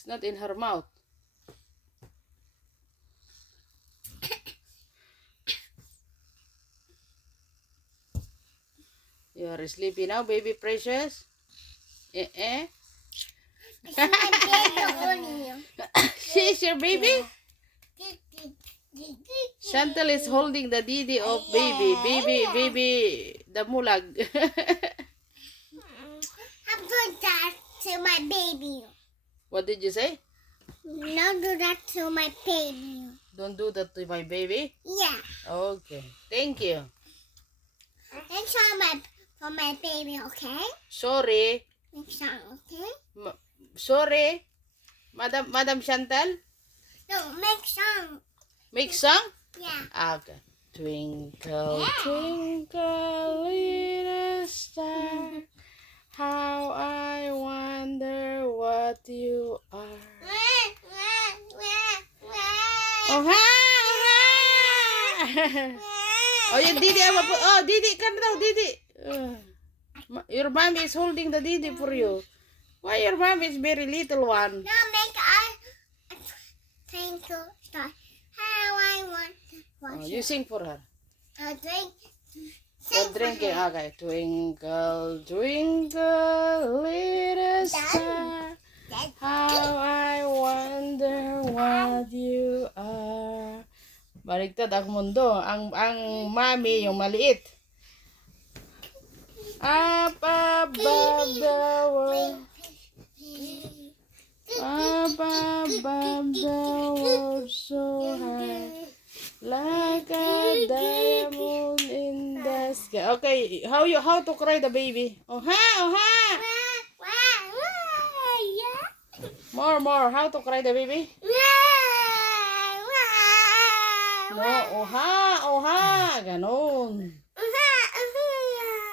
It's not in her mouth. You are sleepy now, baby precious? Eh? She's your baby? Chantal is holding the didi of baby, the mulag. I'm doing that to my baby. What did you say? Don't do that to my baby. Don't do that to my baby? Yeah. Okay. Thank you. It's for my baby, okay? Sorry. Make sure, okay? Sorry. Madam Chantal? No, make sure. Make song? Yeah. Okay. Twinkle, twinkle, little star, how I wonder what you are. Oh, ha! Oh, yung didi. Oh, didi ka na daw, didi. Your mommy is holding the didi for you. Why your mommy is very little one? No, make twinkle star. How I want to watch You sing for her. drink. You're drinking. Okay. Twinkle, twinkle, little star, how I wonder what you are. Baligtad ang mundo. Ang mami, yung maliit. Up above the world. Up above the world so high. Like a diamond in the sky. Okay, how to cry the baby? Oh ha, oh ha. More. How to cry the baby? No, oh ha, ganon.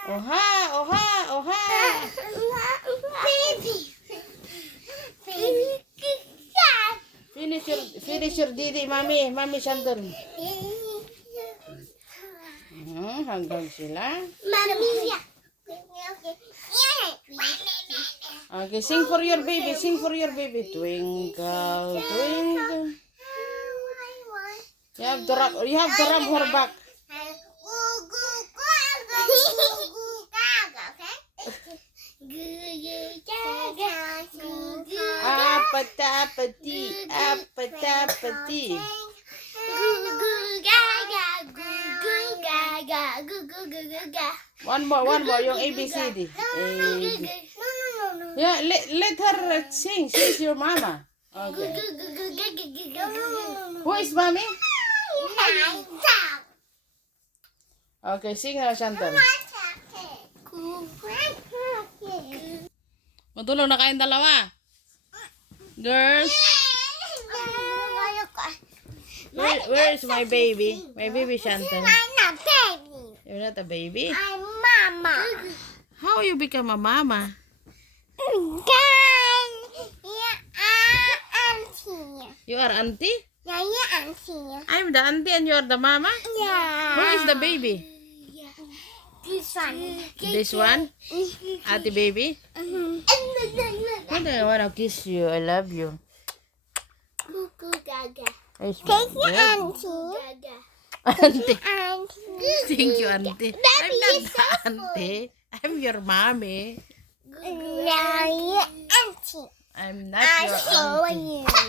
Oh ha. Finish your didi, mami Chantal. Hanggang sila. Okay, sing for your baby. Twinkle, twinkle. You have to rub her back. Apatapati. One more, yung ABCD. Yeah, let her sing. She's your mama. Okay. Who is mommy? Okay, sing na, Chantal. Matulog na kayong dalawa. Girls. Where is my baby? My baby Chantal. I'm not baby. You're not a baby? I'm mama. How you become a mama? Auntie. You are auntie? Yeah, auntie. I'm the auntie and you're the mama? Yeah. Where is the baby? This one. This one? Ate baby? I don't want to kiss you. I love you. Thank you, auntie. Auntie. Auntie. Thank you, auntie. I'm not the auntie. I'm your mommy. No, you auntie. I'm not your auntie. You.